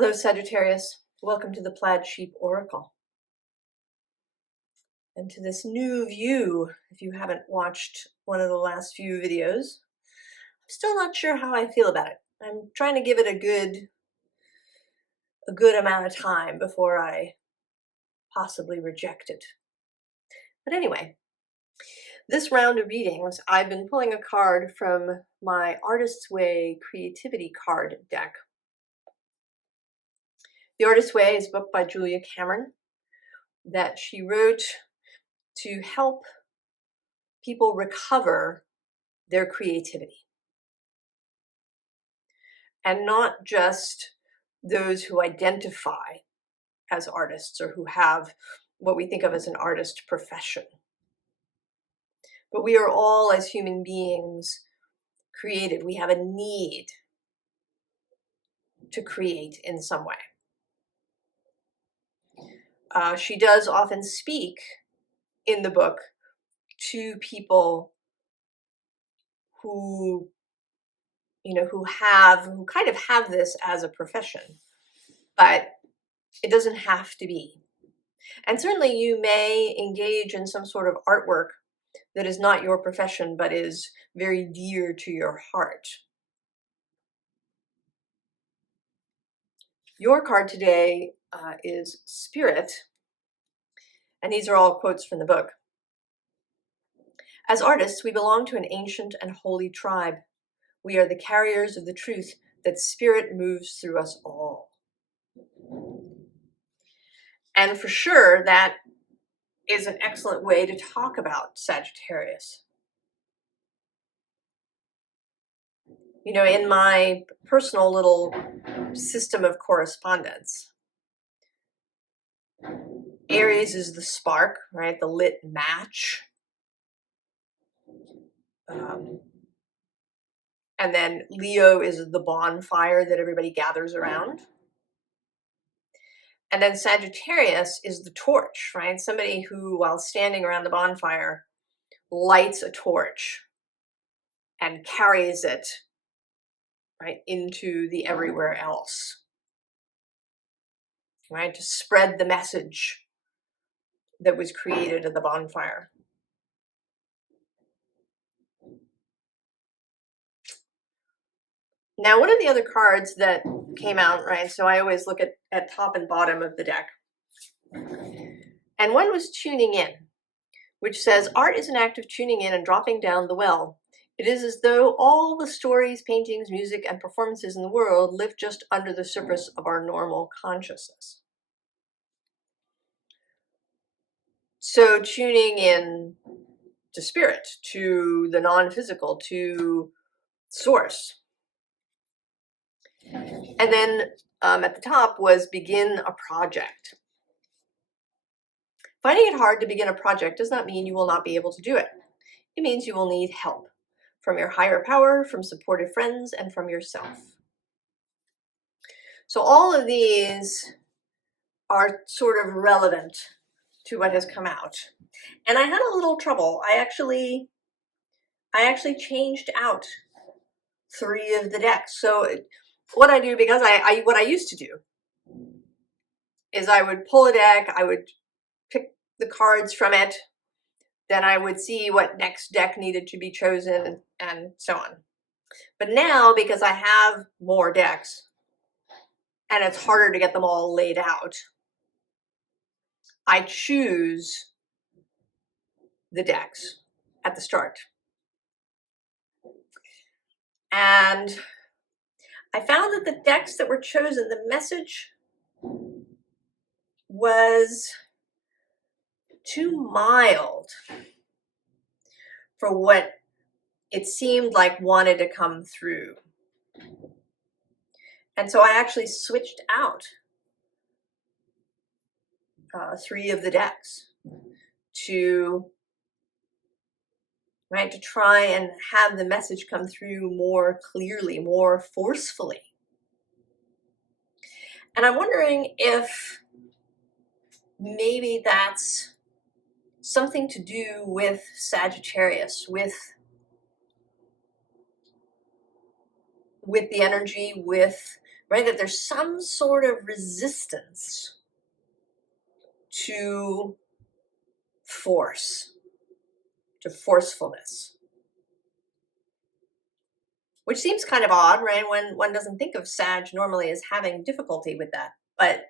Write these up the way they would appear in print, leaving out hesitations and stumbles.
Hello, Sagittarius. Welcome to the Plaid Sheep Oracle. And to this new view, if you haven't watched one of the last few videos, I'm still not sure how I feel about it. I'm trying to give it a good amount of time before I possibly reject it. But anyway, this round of readings, I've been pulling a card from my Artist's Way Creativity card deck. The Artist's Way is a book by Julia Cameron that she wrote to help people recover their creativity. And not just those who identify as artists or who have what we think of as an artist profession. But we are all, as human beings, creative. We have a need to create in some way. She does often speak in the book to people who kind of have this as a profession, but it doesn't have to be. And certainly you may engage in some sort of artwork that is not your profession, but is very dear to your heart. Your card today is Spirit, and these are all quotes from the book. As artists, we belong to an ancient and holy tribe. We are the carriers of the truth that Spirit moves through us all. And for sure, that is an excellent way to talk about Sagittarius. You know, in my personal little system of correspondence, Aries is the spark, right? The lit match. And then Leo is the bonfire that everybody gathers around. And then Sagittarius is the torch, right? Somebody who, while standing around the bonfire, lights a torch and carries it, right, into the everywhere else, right? To spread the message that was created at the bonfire. Now, one of the other cards that came out, right, so I always look at top and bottom of the deck. And one was tuning in, which says, art is an act of tuning in and dropping down the well. It is as though all the stories, paintings, music, and performances in the world live just under the surface of our normal consciousness. So tuning in to spirit, to the non-physical, to source. And then at the top was begin a project. Finding it hard to begin a project does not mean you will not be able to do it. It means you will need help from your higher power, from supportive friends, and from yourself. So all of these are sort of relevant to what has come out. And I had a little trouble. I actually changed out 3 of the decks. So what I do, because what I used to do is I would pull a deck, I would pick the cards from it, then I would see what next deck needed to be chosen and so on. But now, because I have more decks and it's harder to get them all laid out, I choose the decks at the start. And I found that the decks that were chosen, the message was too mild for what it seemed like wanted to come through. And so I actually switched out 3 of the decks to try and have the message come through more clearly, more forcefully. And I'm wondering if maybe that's something to do with Sagittarius, with the energy, with right? That there's some sort of resistance to force, to forcefulness, which seems kind of odd, right? When one doesn't think of Sag normally as having difficulty with that. But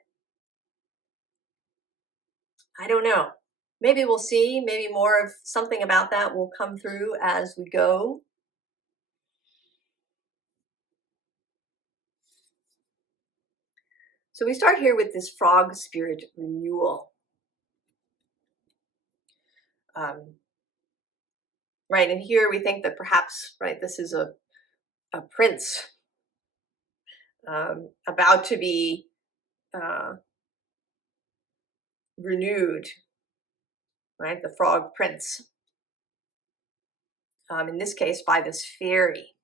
I don't know. Maybe we'll see. Maybe more of something about that will come through as we go. So we start here with this frog spirit renewal. Right, and here we think that perhaps, right, this is a prince about to be renewed, right, the frog prince, in this case by this fairy.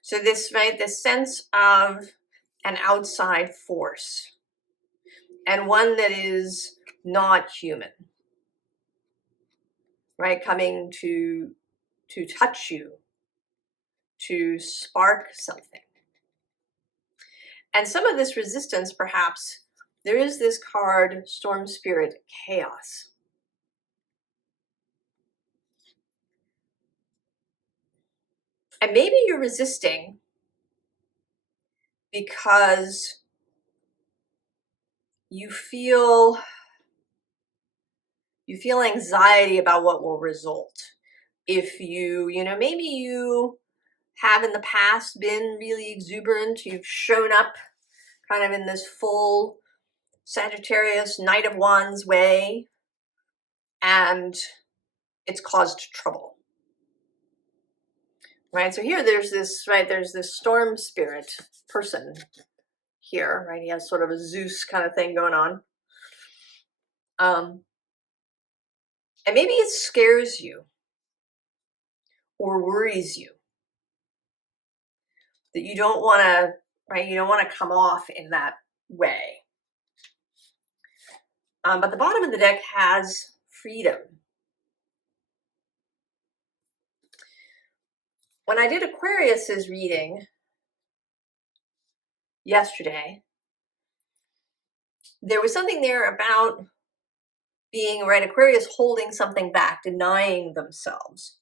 So this, right, this sense of an outside force, and one that is not human, right, coming to touch you, to spark something. And some of this resistance, perhaps, there is this card, Storm Spirit Chaos. And maybe you're resisting because you feel anxiety about what will result. If you know, maybe you have in the past been really exuberant, you've shown up kind of in this full Sagittarius, Knight of Wands way, and it's caused trouble. Right, so here there's this, right, there's this storm spirit person here, right? He has sort of a Zeus kind of thing going on. And maybe it scares you or worries you that you don't want to, right? You don't want to come off in that way. But the bottom of the deck has freedom. When I did Aquarius's reading yesterday, there was something there about being, right, Aquarius holding something back, denying themselves.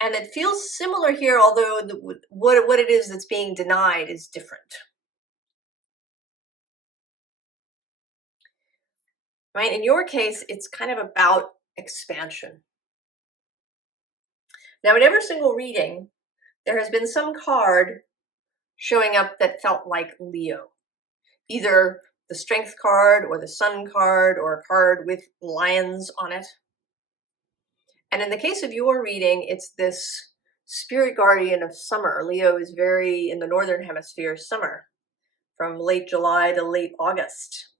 And it feels similar here, although what it is that's being denied is different. Right? In your case, it's kind of about expansion. Now, in every single reading, there has been some card showing up that felt like Leo. Either the Strength card or the Sun card or a card with lions on it. And in the case of your reading, it's this spirit guardian of summer. Leo is very, in the Northern Hemisphere, summer, from late July to late August.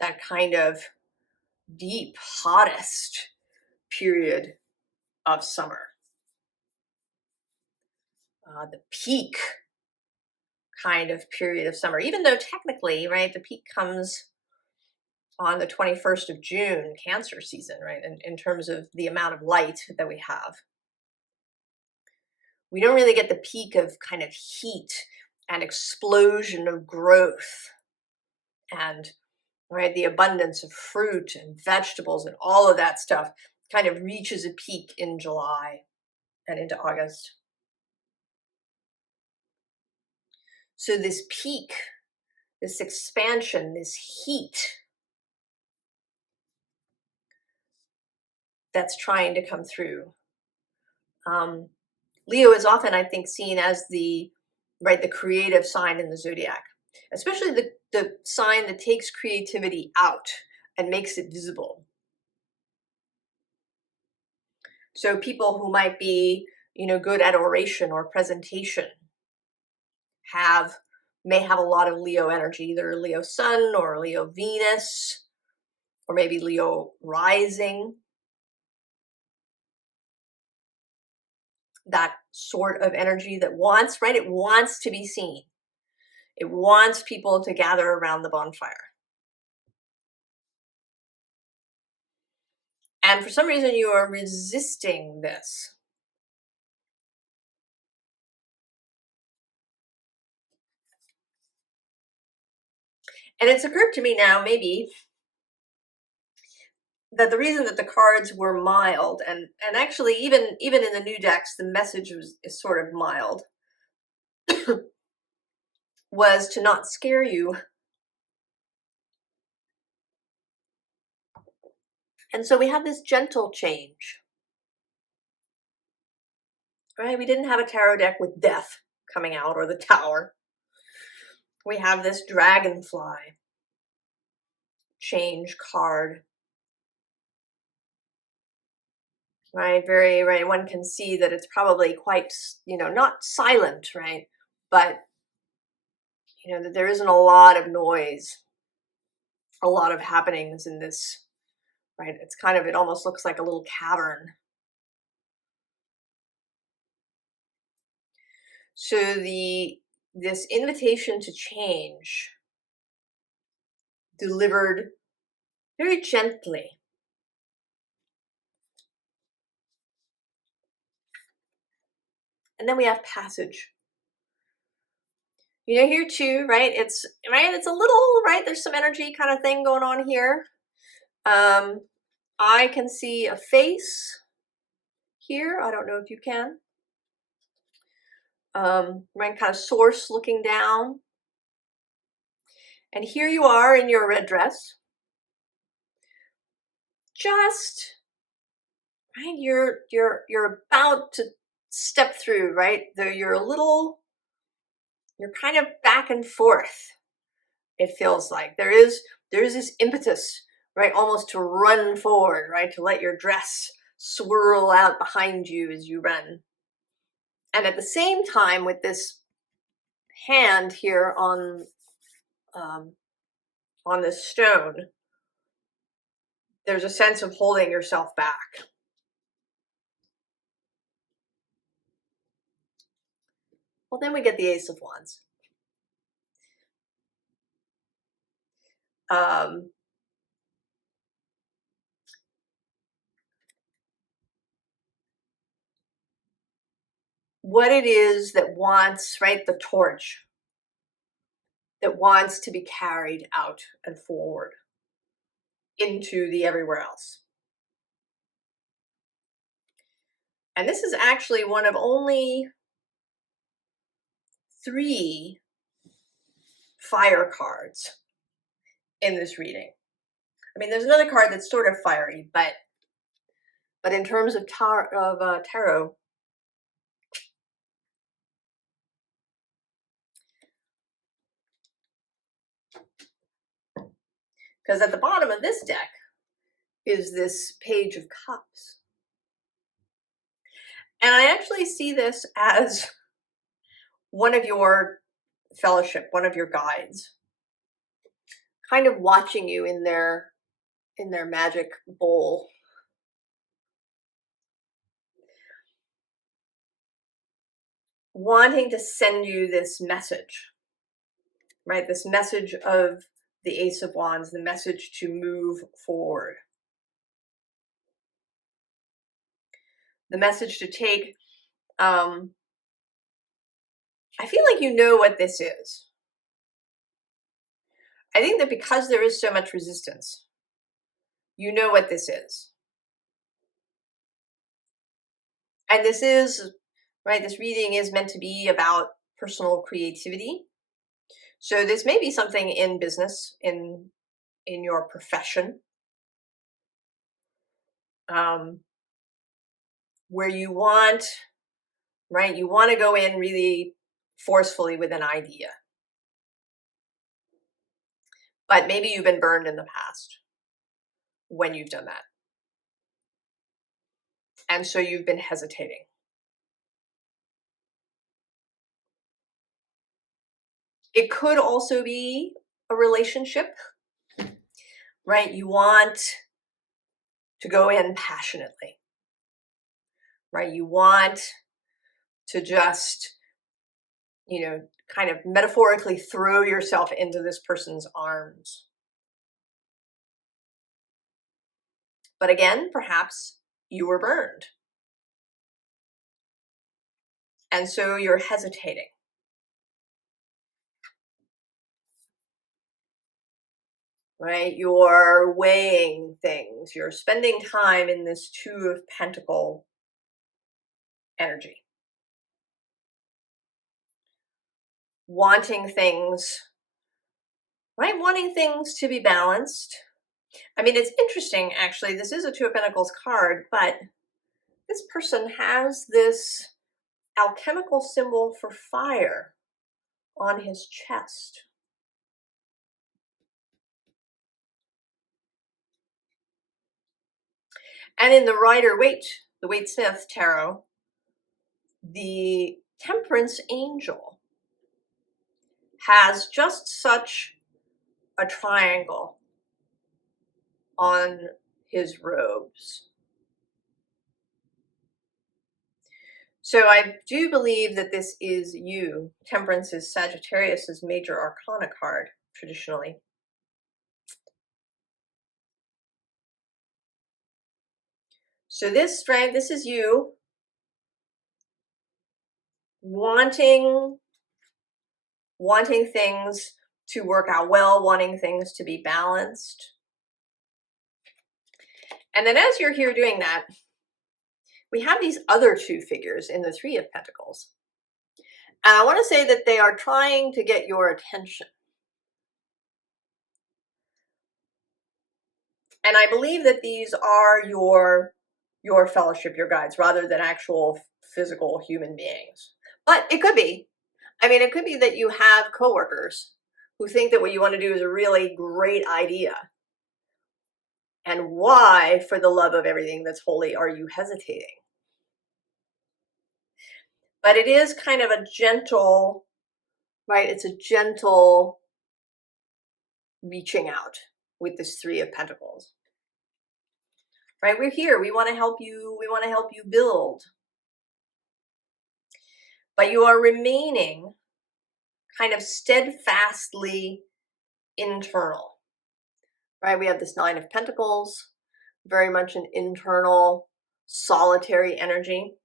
That kind of deep, hottest period of summer. The peak kind of period of summer, even though technically, right, the peak comes on the 21st of June, Cancer season, right, in terms of the amount of light that we have. We don't really get the peak of kind of heat and explosion of growth and, right, the abundance of fruit and vegetables and all of that stuff kind of reaches a peak in July and into August. So this peak, this expansion, this heat that's trying to come through. Leo is often, I think, seen as the creative sign in the zodiac, especially the sign that takes creativity out and makes it visible. So people who might be, good at oration or presentation may have a lot of Leo energy, either Leo Sun or Leo Venus, or maybe Leo rising. That sort of energy that wants, right? It wants to be seen. It wants people to gather around the bonfire. And for some reason, you are resisting this. And it's occurred to me now, maybe, that the reason that the cards were mild, and actually even in the new decks, the message is sort of mild, was to not scare you. And so we have this gentle change, right? We didn't have a tarot deck with death coming out or the tower. We have this dragonfly change card, right? Very, right. One can see that it's probably quite, not silent, right? But, that there isn't a lot of noise, a lot of happenings in this, right? It's kind of, it almost looks like a little cavern. So this invitation to change, delivered very gently. And then we have passage. Here too, right? It's a little, right? There's some energy kind of thing going on here. I can see a face here. I don't know if you can. Right, kind of source looking down. And here you are in your red dress. Just, right, you're about to step through, right? You're kind of back and forth. It feels like there is this impetus, right? Almost to run forward, right? To let your dress swirl out behind you as you run. And at the same time, with this hand here on this stone, there's a sense of holding yourself back. Well, then we get the Ace of Wands. What it is that wants, right, the torch, that wants to be carried out and forward into the everywhere else. And this is actually one of only 3 fire cards in this reading. I mean, there's another card that's sort of fiery, but in terms of tarot, because at the bottom of this deck is this Page of Cups. And I actually see this as one of your fellowship, one of your guides, kind of watching you in their magic bowl. Wanting to send you this message, right? This message of the Ace of Wands, the message to move forward. The message to take, I feel like you know what this is. I think that because there is so much resistance, you know what this is. And this is, right, this reading is meant to be about personal creativity. So this may be something in business, in your profession, where you want, right, you want to go in really forcefully with an idea. But maybe you've been burned in the past when you've done that. And so you've been hesitating. It could also be a relationship, right? You want to go in passionately, right? You want to just, kind of metaphorically throw yourself into this person's arms. But again, perhaps you were burned. And so you're hesitating. right? You're weighing things. You're spending time in this Two of Pentacle energy. Wanting things, right? Wanting things to be balanced. I mean, it's interesting, actually. This is a Two of Pentacles card, but this person has this alchemical symbol for fire on his chest. And in the Rider-Waite, the Waite-Smith Tarot, the Temperance Angel has just such a triangle on his robes. So I do believe that this is you. Temperance is Sagittarius's major arcana card, traditionally. So this, right, this is you wanting things to work out well, wanting things to be balanced. And then as you're here doing that, we have these other two figures in the Three of Pentacles. And I want to say that they are trying to get your attention. And I believe that these are your fellowship, your guides, rather than actual physical human beings. But it could be. I mean, it could be that you have coworkers who think that what you want to do is a really great idea. And why, for the love of everything that's holy, are you hesitating? But it is kind of a gentle, right? It's a gentle reaching out with this Three of Pentacles. Right? We're here. We want to help you. We want to help you build. But you are remaining kind of steadfastly internal. Right? We have this Nine of Pentacles, very much an internal, solitary energy.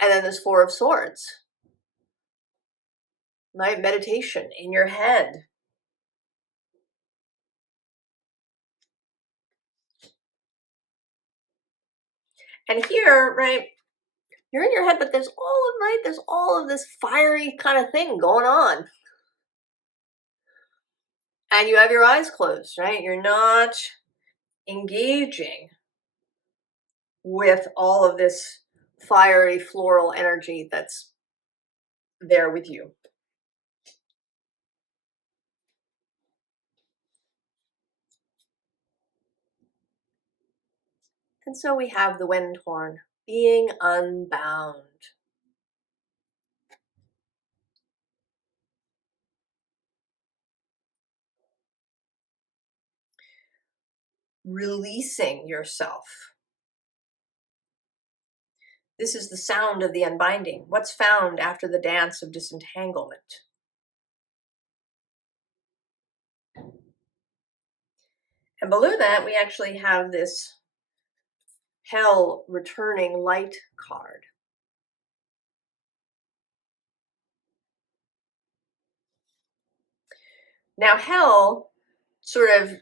And then this Four of Swords. Right? Meditation in your head. And here, right, you're in your head, but there's all of this fiery kind of thing going on. And you have your eyes closed, right? You're not engaging with all of this fiery floral energy that's there with you. And so we have the wind horn, being unbound. Releasing yourself. This is the sound of the unbinding. What's found after the dance of disentanglement? And below that, we actually have this Hell returning light card. Now, Hell, sort of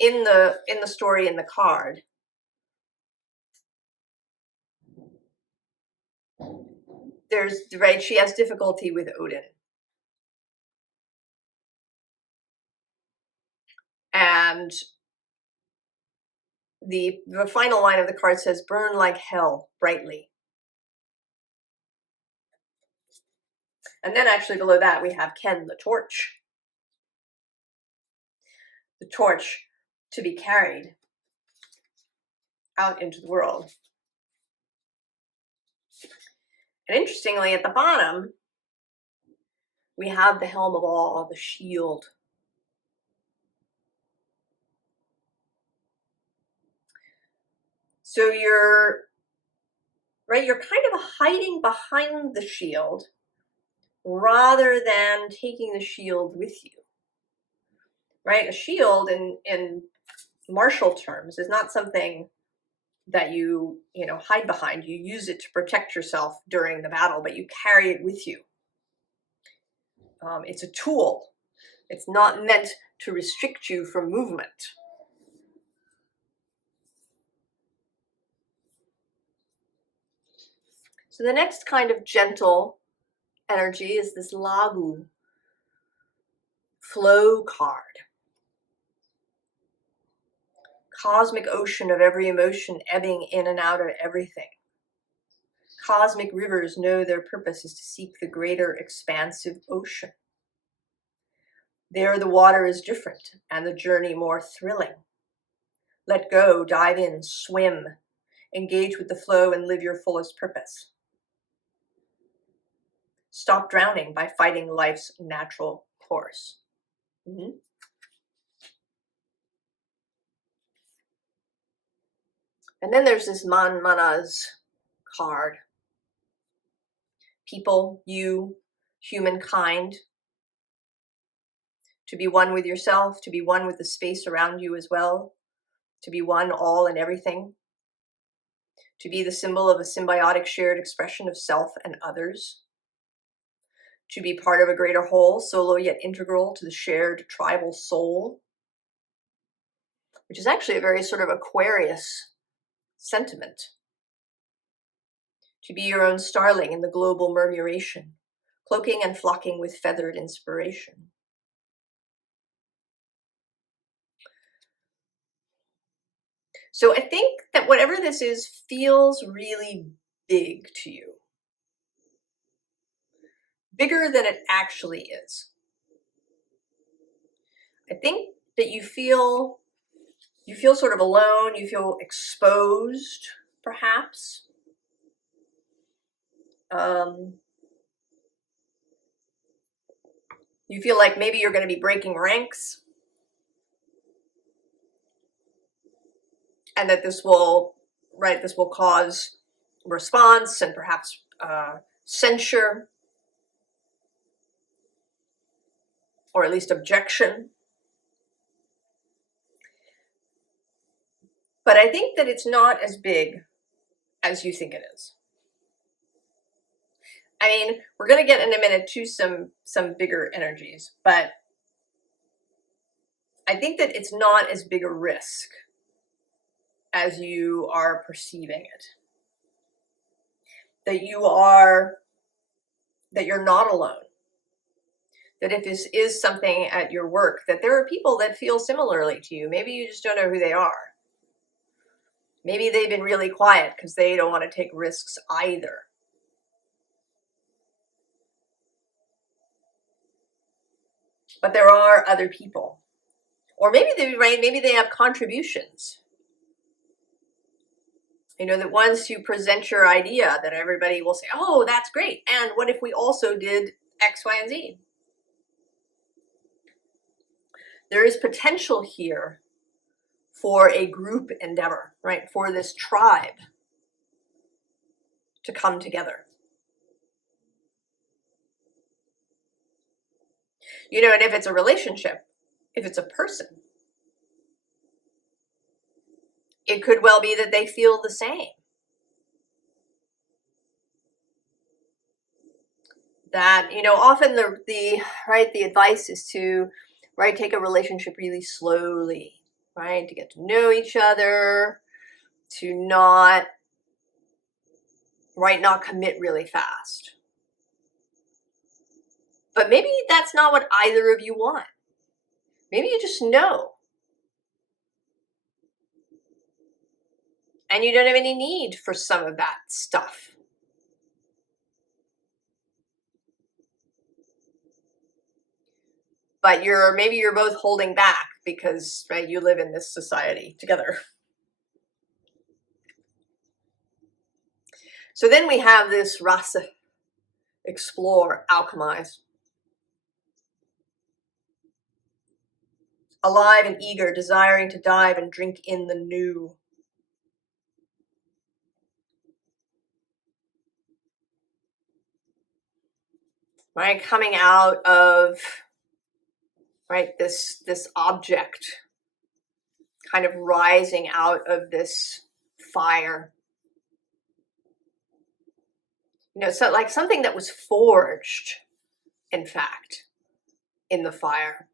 in the story in the card, there's, right, she has difficulty with Odin. And the final line of the card says, burn like hell brightly. And then actually below that, we have Ken, the torch. The torch to be carried out into the world. And interestingly, at the bottom, we have the helm of all, the shield. So you're kind of hiding behind the shield rather than taking the shield with you. Right? A shield in martial terms is not something that you hide behind. You use it to protect yourself during the battle, but you carry it with you. It's a tool. It's not meant to restrict you from movement. So the next kind of gentle energy is this Lagu flow card. Cosmic ocean of every emotion ebbing in and out of everything. Cosmic rivers know their purpose is to seek the greater expansive ocean. There the water is different and the journey more thrilling. Let go, dive in, swim, engage with the flow and live your fullest purpose. Stop drowning by fighting life's natural course. And then there's this Manmana's card. People, you, humankind. To be one with yourself, to be one with the space around you as well. To be one, all and everything. To be the symbol of a symbiotic shared expression of self and others. To be part of a greater whole, solo yet integral to the shared tribal soul. Which is actually a very sort of Aquarius sentiment. To be your own starling in the global murmuration, cloaking and flocking with feathered inspiration. So I think that whatever this is feels really big to you. Bigger than it actually is. I think that you feel sort of alone, you feel exposed, perhaps. You feel like maybe you're going to be breaking ranks. And that this will cause response and perhaps censure, or at least objection. But I think that it's not as big as you think it is. I mean, we're going to get in a minute to some bigger energies, but I think that it's not as big a risk as you are perceiving it. That you're not alone. That if this is something at your work, that there are people that feel similarly to you. Maybe you just don't know who they are. Maybe they've been really quiet because they don't want to take risks either. But there are other people. Or maybe they have contributions. You know, that once you present your idea, that everybody will say, oh, that's great. And what if we also did X, Y, and Z? There is potential here for a group endeavor, right? For this tribe to come together. You know, and if it's a relationship, if it's a person, it could well be that they feel the same. That, you know, often the advice is to, take a relationship really slowly, right? To get to know each other, to not commit really fast. But maybe that's not what either of you want. Maybe you just know. And you don't have any need for some of that stuff. But maybe you're both holding back because, you live in this society together. So then we have this rasa, explore, alchemize. Alive and eager, desiring to dive and drink in the new. Right, coming out of, this object, kind of rising out of this fire. You know, so like something that was forged, in fact. in the fire.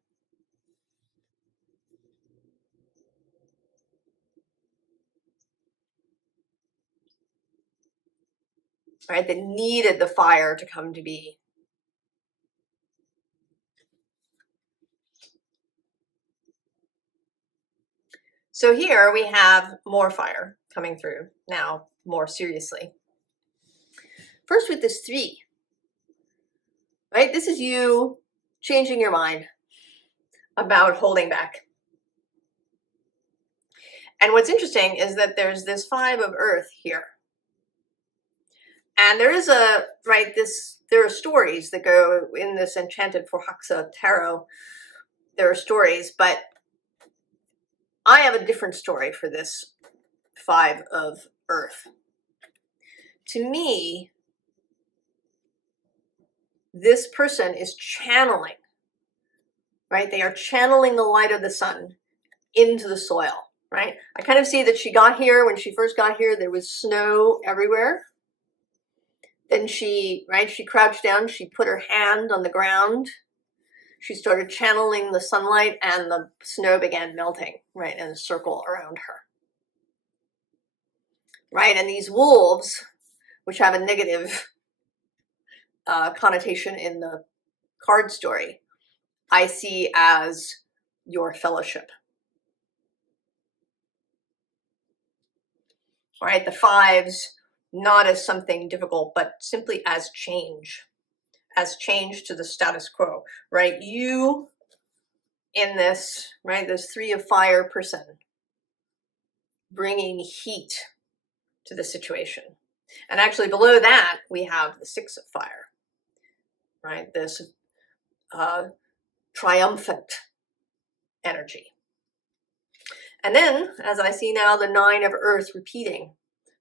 Right, that needed the fire to come to be. So here we have more fire coming through now, more seriously. First with this 3, right? This is you changing your mind about holding back. And what's interesting is that there's this 5 of earth here. And there is a, right, there are stories that go in this Enchanted Förhäxa Tarot. There are stories, but I have a different story for this 5 of earth. To me, this person is channeling, right? They are channeling the light of the sun into the soil, right? I kind of see that she got here, when she first got here, there was snow everywhere. Then she crouched down, she put her hand on the ground, she started channeling the sunlight, and the snow began melting, right, in a circle around her. Right, and these wolves, which have a negative connotation in the card story, I see as your fellowship. Right, the 5s, not as something difficult, but simply as change to the status quo, right? You in this, right, this 3 of fire person, bringing heat to the situation. And actually below that, we have the 6 of fire, right? This triumphant energy. And then, as I see now, the 9 of earth repeating,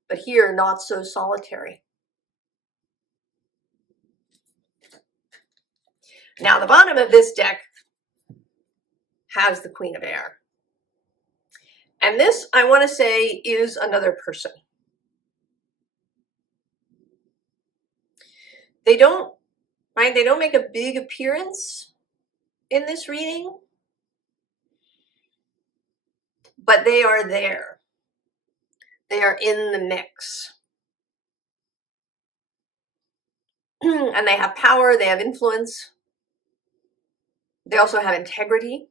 but here not so solitary. Now, the bottom of this deck has the Queen of Air. And this, I want to say, is another person. They don't, right? They don't make a big appearance in this reading, but they are there. They are in the mix. And they have power, they have influence. They also have integrity.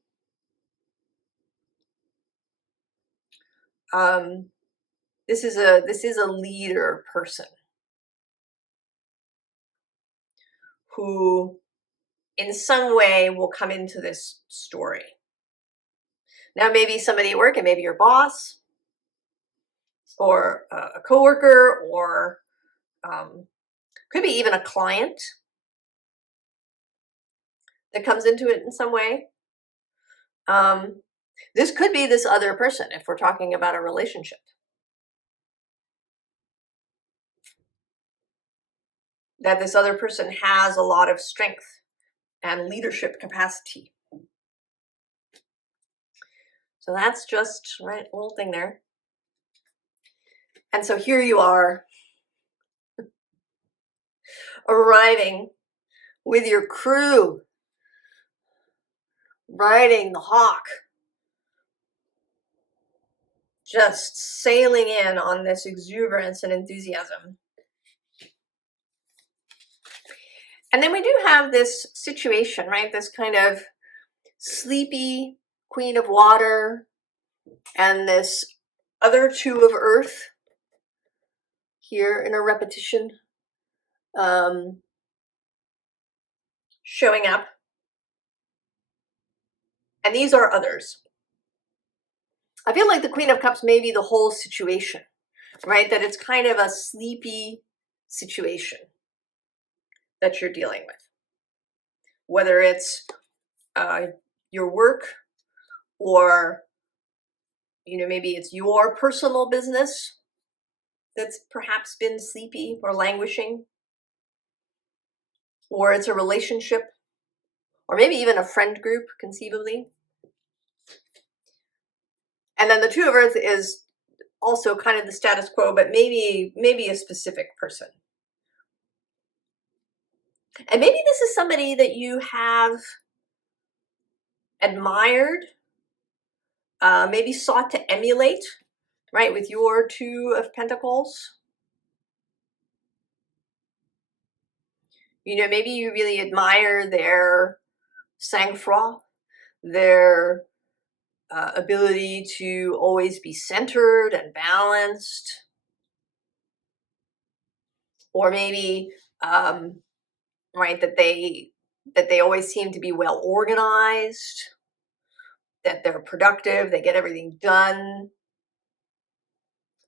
This is a leader person who in some way will come into this story. Now, maybe somebody at work, and maybe your boss, or a coworker, or could be even a client that comes into it in some way. This could be this other person if we're talking about a relationship. That this other person has a lot of strength and leadership capacity. So that's just, right, a little thing there. And so here you are, arriving with your crew, riding the hawk, just sailing in on this exuberance and enthusiasm. And then we do have this situation, right? This kind of sleepy Queen of Water and this other 2 of Earth here in a repetition, showing up. And these are others. I feel like the Queen of Cups may be the whole situation, right? That it's kind of a sleepy situation that you're dealing with. Whether it's your work, or, maybe it's your personal business that's perhaps been sleepy or languishing, or it's a relationship, or maybe even a friend group, conceivably. And then the 2 of Earth is also kind of the status quo, but maybe a specific person. And maybe this is somebody that you have admired, maybe sought to emulate, right, with your Two of Pentacles. You know, maybe you really admire their sang-froid, their ability to always be centered and balanced, or maybe right, that they always seem to be well organized, that they're productive, they get everything done.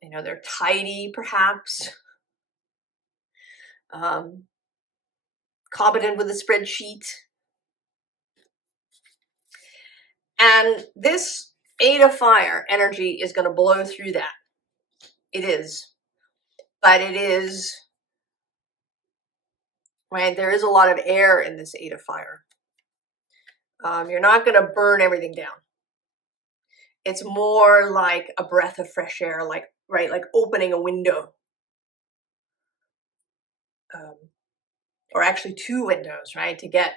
You know, they're tidy, perhaps. Competent with a spreadsheet. And this Eight of Fire energy is going to blow through that. It is. But it is, right, there is a lot of air in this Eight of Fire. You're not going to burn everything down. It's more like a breath of fresh air, like, right, like opening a window. Or actually two windows, right, to get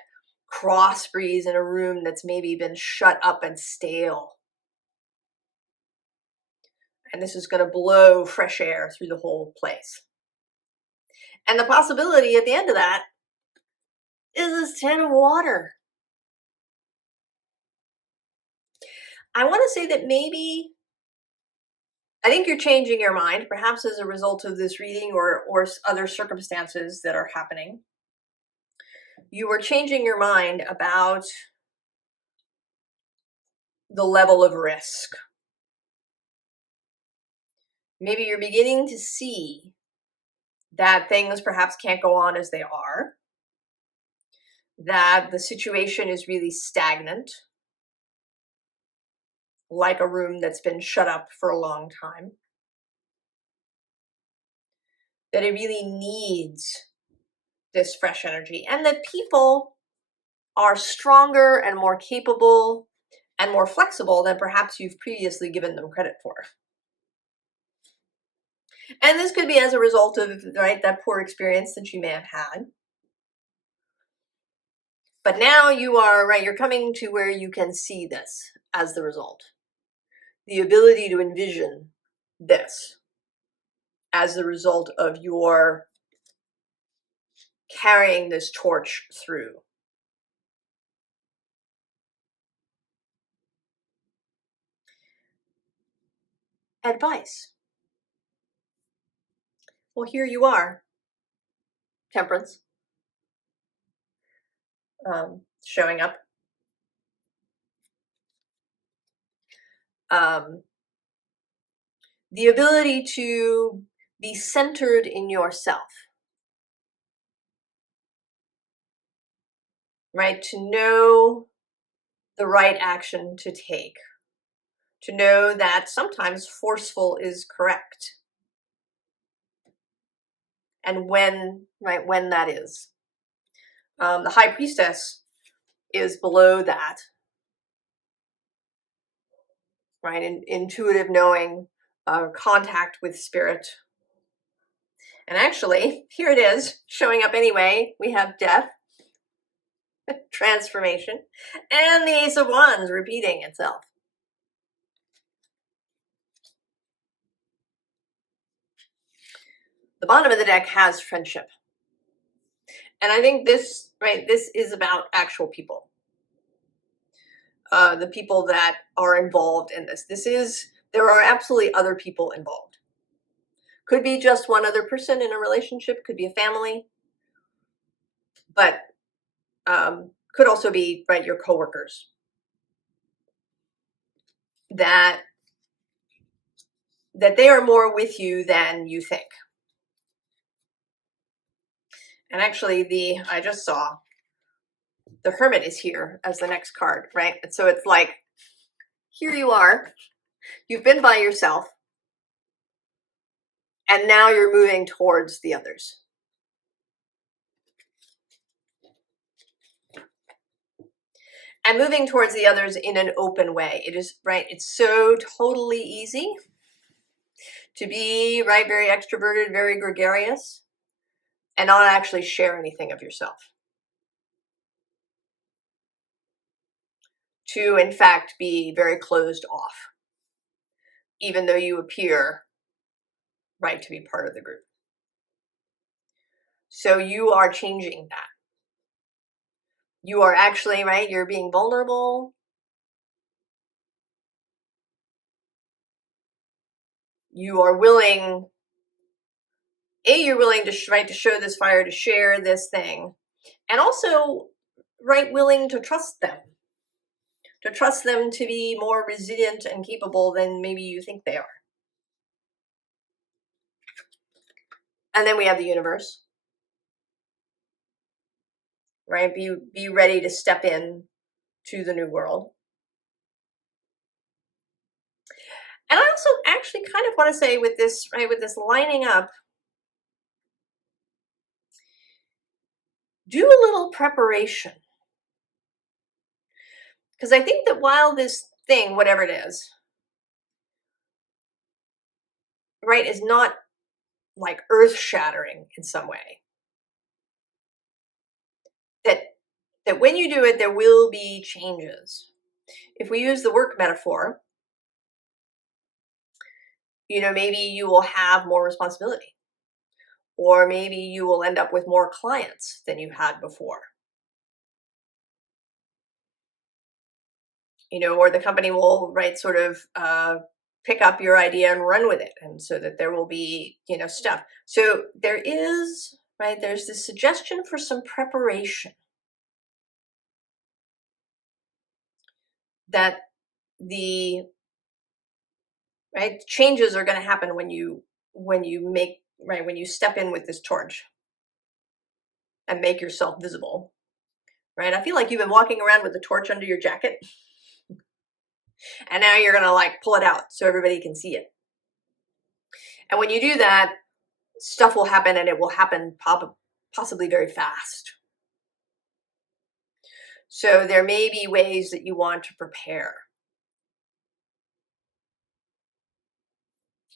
cross breeze in a room that's maybe been shut up and stale. And this is going to blow fresh air through the whole place. And the possibility at the end of that is this Ten of Water. I want to say that maybe, I think you're changing your mind, perhaps as a result of this reading or other circumstances that are happening. You are changing your mind about the level of risk. Maybe you're beginning to see that things perhaps can't go on as they are, that the situation is really stagnant, like a room that's been shut up for a long time, that it really needs this fresh energy, and that people are stronger and more capable and more flexible than perhaps you've previously given them credit for. And this could be as a result of, right, that poor experience that you may have had. But now you are, right, you're coming to where you can see this as the result. The ability to envision this as the result of your carrying this torch through. Advice. Well, here you are, Temperance, showing up. The ability to be centered in yourself, right? To know the right action to take, to know that sometimes forceful is correct, and when, right, when that is. The High Priestess is below that, right? Intuitive knowing, contact with spirit. And actually, here it is, showing up anyway. We have death, transformation, and the Ace of Wands repeating itself. The bottom of the deck has friendship. And I think this, right, this is about actual people. The people that are involved in this. There are absolutely other people involved. Could be just one other person in a relationship, could be a family, but could also be, right, your coworkers. That they are more with you than you think. And actually, I just saw the Hermit is here as the next card, right? And so it's like, here you are, you've been by yourself, and now you're moving towards the others. And moving towards the others in an open way. It is, right, it's so totally easy to be, right, very extroverted, very gregarious, and not actually share anything of yourself. to in fact be very closed off, even though you appear, right, to be part of the group. So you are changing that. You are actually, right, you're being vulnerable. You are willing, you're willing to, right, to show this fire, to share this thing. And also, right, willing to trust them. To trust them to be more resilient and capable than maybe you think they are. And then we have the universe. Right? Be ready to step in to the new world. And I also actually kind of want to say with this, right, with this lining up, do a little preparation. Because I think that while this thing, whatever it is, right, is not like earth-shattering in some way, that when you do it, there will be changes. If we use the work metaphor, you know, maybe you will have more responsibility, or maybe you will end up with more clients than you had before. You know, or the company will, right, sort of pick up your idea and run with it. And so that there will be, you know, stuff. So there is, right, there's this suggestion for some preparation. That the, right, changes are going to happen when you make, right, when you step in with this torch and make yourself visible. Right? I feel like you've been walking around with the torch under your jacket. And now you're going to like pull it out so everybody can see it. And when you do that, stuff will happen, and it will happen possibly very fast. So there may be ways that you want to prepare,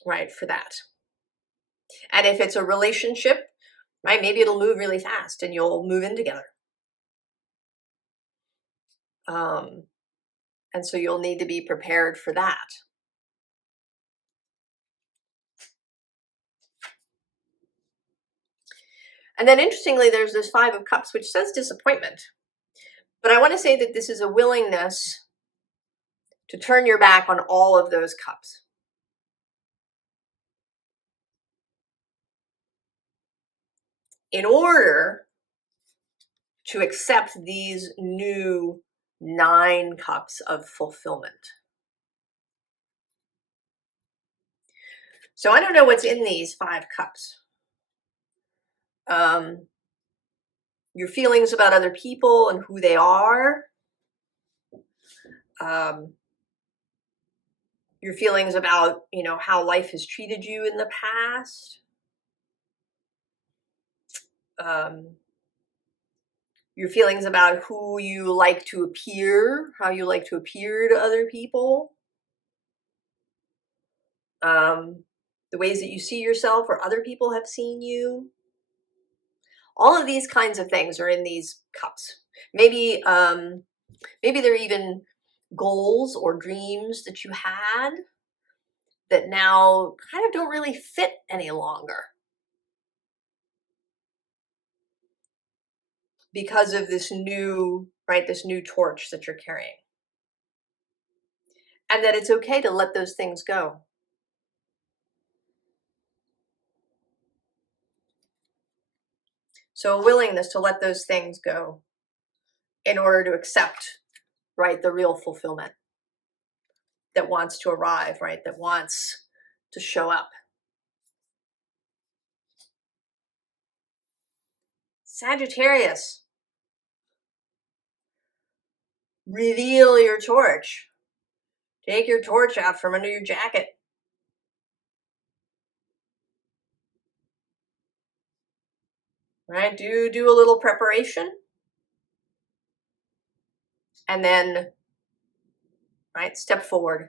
right, for that. And if it's a relationship, right, maybe it'll move really fast and you'll move in together. And so you'll need to be prepared for that. And then interestingly, there's this 5 of Cups, which says disappointment. But I want to say that this is a willingness to turn your back on all of those cups. In order to accept these new 9 cups of fulfillment. So I don't know what's in these 5 cups. Your feelings about other people and who they are. Your feelings about, you know, how life has treated you in the past. Your feelings about who you like to appear, how you like to appear to other people. The ways that you see yourself or other people have seen you. All of these kinds of things are in these cups. Maybe they're even goals or dreams that you had that now kind of don't really fit any longer because of this new, right, this new torch that you're carrying. And that it's okay to let those things go. So a willingness to let those things go in order to accept, right, the real fulfillment that wants to arrive, right, that wants to show up. Sagittarius, reveal your torch. Take your torch out from under your jacket. Right, do a little preparation. And then, right, step forward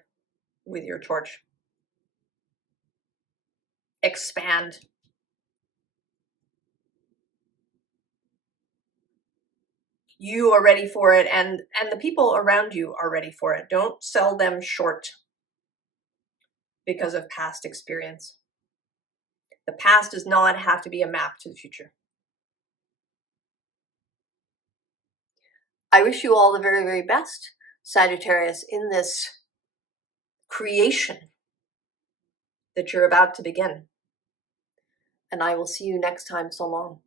with your torch. Expand. you are ready for it, and the people around you are ready for it. Don't sell them short because of past experience. The past does not have to be a map to the future. I wish you all the very, very best, Sagittarius, in this creation that you're about to begin. And I will see you next time. So long.